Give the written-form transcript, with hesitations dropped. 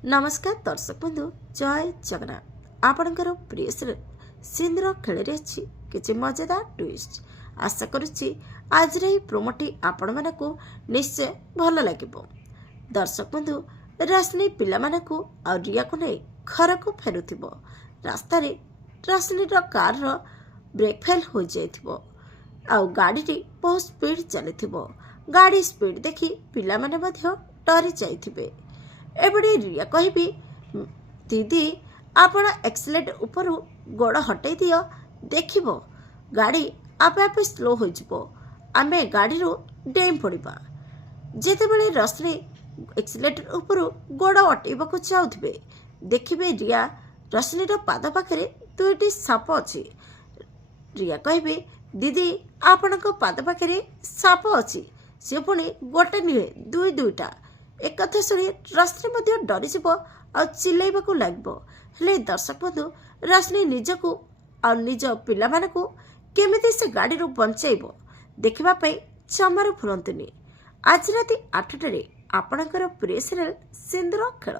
नमस्कार दर्शक बंधु जय जगन्नाथ आपणकर प्रिय सिंदूर खेल किसी मजेदार ट्विस्ट आशा करुच्ची आज प्रोमोटी आपण मानक निश्चय भल लगे। दर्शक बंधु रश्मि पिला आ रिया को नहीं घर को फेरुथिबो रास्ता रे रश्मि कार ब्रेक फेल हो जाइथिबो आ गाड़ी बहुत स्पीड चली गाड़ी स्पीड देखी पिला माने मध्य डरी जाइथिबे। एबड़ी रिया कहबी दीदी आपण एक्सीलेटर ऊपर गोड़ हटै दियो देखिबो गाड़ी आपे आपे स्लो हो जिवो आमे गाड़ी रो डेम पड़िबा। जेतेबेले रश्मि एक्सीलेटर ऊपर गोड़ हटैबाकू चाहुथिबे देखिबे रिया रश्मिर पाद पाखरे दुईटी साप अछि। रिया कहबी दीदी आपणक पाद पाखरे साप अछि से पुणी गोटे नुहे दुईटा। एक कथा शुणी रश्मि मध्य डरीज आ चिल्लाइबाकू लागिबो। हेले दर्शक बंधु रश्मि निजकू आ निज पिला मानकू केमिति से गाड़ी रू बंचाइबो देखिबा पई जमारू भूलंतुनी। आज राति 8 टारे आपणकर प्रिय सीरियल सिंदूर खेल।